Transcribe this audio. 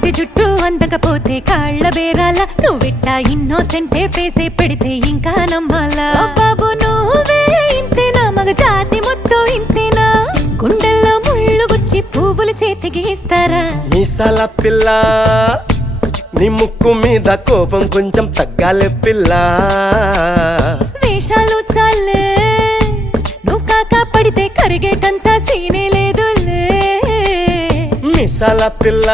పడితే జుట్టు అందకపోతే కాళ్ళ బేరాల నువ్విట్టా ఇన్నోసెంటే ఫేసే పెడితే ఇంకా నమ్మాలా బాబు నువ్వే ఇంతేనా మగ జాతి మొత్తం ఇంతేనా గుండెల్లో ముళ్ళు గుచ్చి పువ్వులు చేతికి ఇస్తారా మీసాల పిల్ల నీ ముక్కు మీద కోపం కొంచెం తగ్గాలే పిల్ల వేషాలు చాలే నువ్వు కాకా పడితే కరిగేటంతా సీనే లేదులే మీసాల పిల్ల